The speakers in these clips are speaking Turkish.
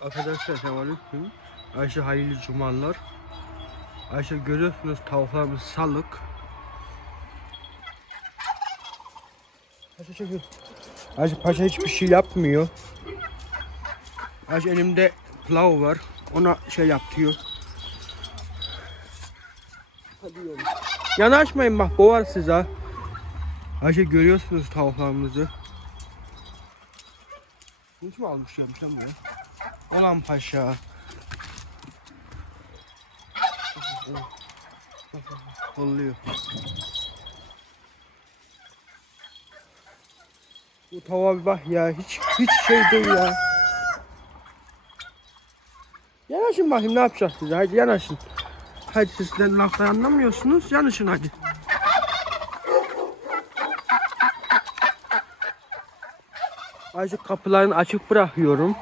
Arkadaşlar selamünaleyküm. Ayşe hayırlı cumalar. Ayşe görüyorsunuz tavuklarımız salık. Ayşe çekiyor. Ayşe paşa hiçbir şey yapmıyor. Ayşe elimde pilav var. Ona şey yapıyor. Yanaşmayın bak boğar size. Ayşe görüyorsunuz tavuklarımızı. Hiç mi almış yapmış lan buraya? Olan paşa. Kolluyor. Bu tava bir bak ya hiç hiç şey değil ya. Yanaşın bakayım ne yapacağız size hadi yanaşın. Hadi sizden laflar anlamıyorsunuz yanaşın hadi. Azıcık kapılarını açık bırakıyorum.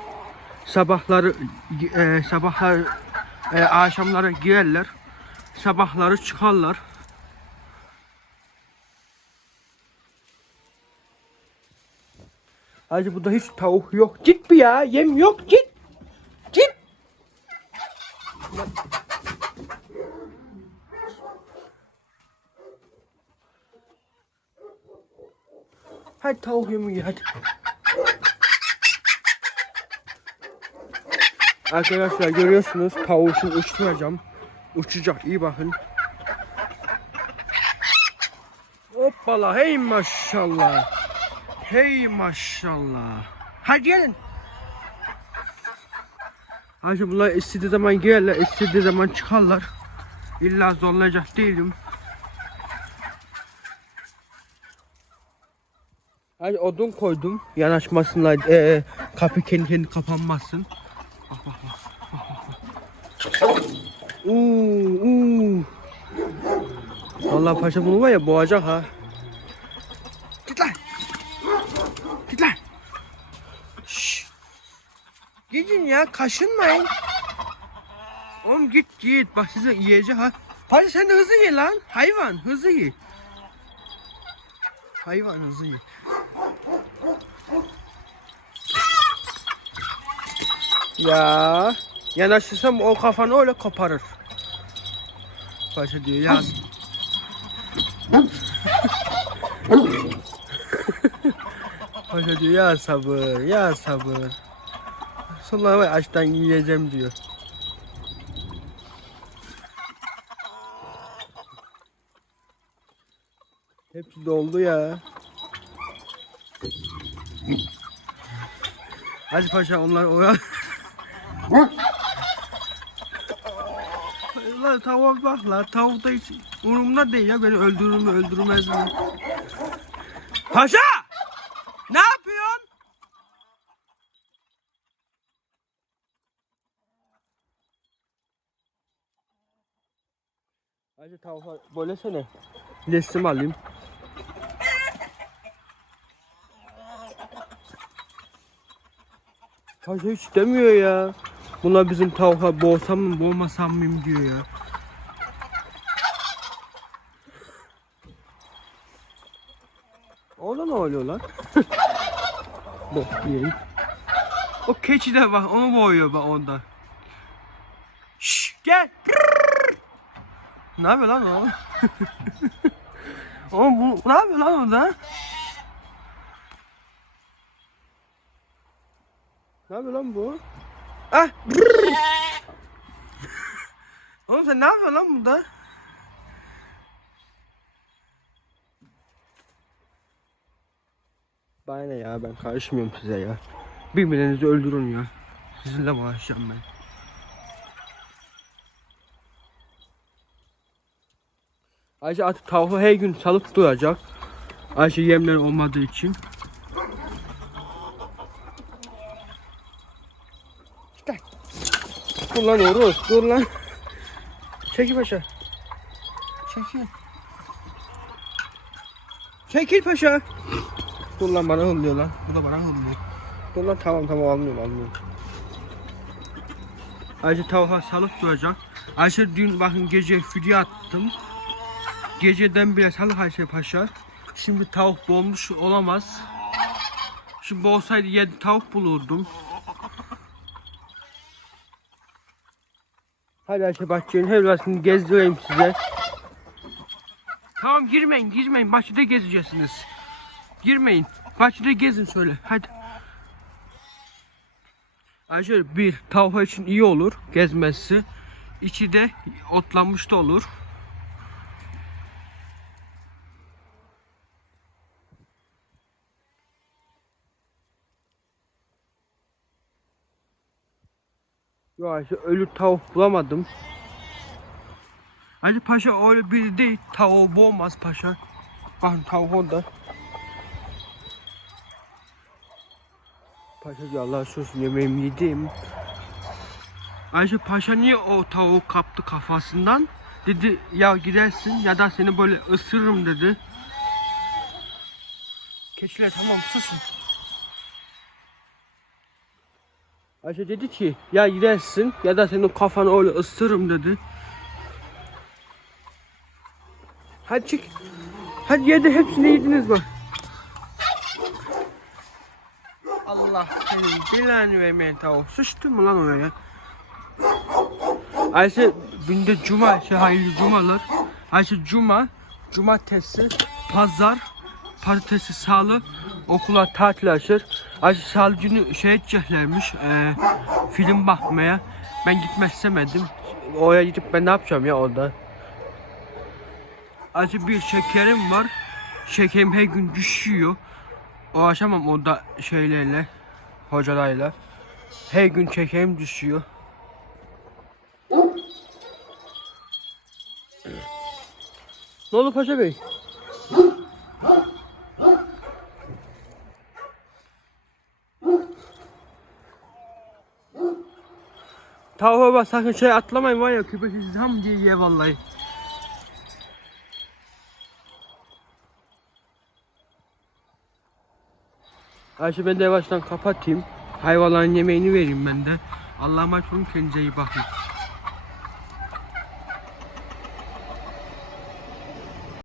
Sabahları e, sabahlar e, akşamları girerler. Sabahları çıkarlar. Hacı burada hiç tavuk yok. Git bir ya. Yem yok. Git. Git. Hadi tavuk yemi ye hadi. Arkadaşlar görüyorsunuz tavuğu uçuracağım. Uçacak iyi bakın. Hoppala hey maşallah. Hey maşallah. Hadi gelin. Hacı bunlar istediği zaman gelirler, istediği zaman çıkarlar. İlla zorlayacak değilim. Hadi odun koydum yanaşmasınlar, ee, kapı kendi kapanmasın. Bak. Uuu, uuu. Vallahi paşa bunu var ya boğacak ha. Git lan. Git lan. Şşş. Gidin ya kaşınmayın. Oğlum git git bak size yiyecek ha. Paşa sen de hızlı ye lan. Hayvan hızlı ye. Hayvan hızlı ye. Ya yanaşırsam o kafanı öyle koparır. Paşa diyor ya. Paşa diyor ya sabır ya sabır. Sonra var açtan yiyeceğim diyor. Hepsi doldu ya. Hadi paşa onlar oya. La tavuk bak la tavuk da hiç umurumda değil ya beni öldürür mü öldürmez mi? Paşa! Ne yapıyorsun? Hadi tavuklar böylesene. Resim alayım. Paşa hiç demiyor ya. Buna bizim tavuklar boğsam mı boğmasam mıyım diyor ya. Orada ne oluyor lan? Bok diyeyim. O keçi de bak onu boğuyor bak onda. Şşş gel. Ne yapıyor lan o? Oğlum bu ne yapıyor lan orada? Ne yapıyor lan bu? Ah! Oğlum sen ne yapıyorsun lan burada? Bana ne ya ben karışmıyorum size ya. Birbirinizi öldürün ya. Sizinle uğraşacağım ben. Ayşe artık tavuğu her gün salıp duracak. Ayşe yemler olmadığı için. Git lan. Dur lan dur lan. Çekil paşa. Çekil. Çekil paşa. Dur lan bana hırlıyor lan. Bu da bana hırlıyor. Dur lan tamam tamam almıyorum almıyorum. Ayşe tavuğa salıp duracak. Ayşe dün bakın gece video attım. Geceden bile salık Ayşe paşa. Şimdi tavuk boğulmuş olamaz. Şimdi boğsaydı yedi tavuk bulurdum. Hadi Ayşe bahçenin helvasını gezdireyim size. Tamam girmeyin girmeyin bahçede gezeceksiniz. Girmeyin. Bahçede gezin söyle hadi. Ayşe bir tavuk için iyi olur gezmesi. İçi de otlanmış da olur. Yok Ayşe ölü tavuk bulamadım. Ayşe paşa öyle biri değil. Tavuğu boğmaz paşa. Bakın tavuk orada. Paşa diyor Allah olsun yemeğimi yedim. Ayşe paşa niye o tavuğu kaptı kafasından? Dedi ya gidersin ya da seni böyle ısırırım dedi. Keçiler tamam susun. Ayşe dedi ki ya gidersin ya da senin kafanı öyle ısırırım dedi. Hadi çık. Hadi yedi hepsini yediniz bak. Allah senin belanı vermeyen tavuk. Sıçtın mı lan oraya? Ayşe günde cuma Ayşe hayırlı cumalar. Ayşe cuma, cumartesi, pazar, pazartesi, salı okula tatil açır. Ayşe salı günü şey edeceklermiş, e, film bakmaya. Ben gitmek istemedim. Oraya gidip ben ne yapacağım ya orada? Ayşe bir şekerim var. Şekerim her gün düşüyor. O aşamam orada şeylerle, hocalarla. Her gün şekerim düşüyor. Ne oldu Paşa Bey? Tavuğa bak sakın şey atlamayın var ya köpek ham diye ye vallahi. Ayşe ben de yavaştan kapatayım. Hayvanların yemeğini vereyim ben de. Allah'a emanet kendinize iyi bakın.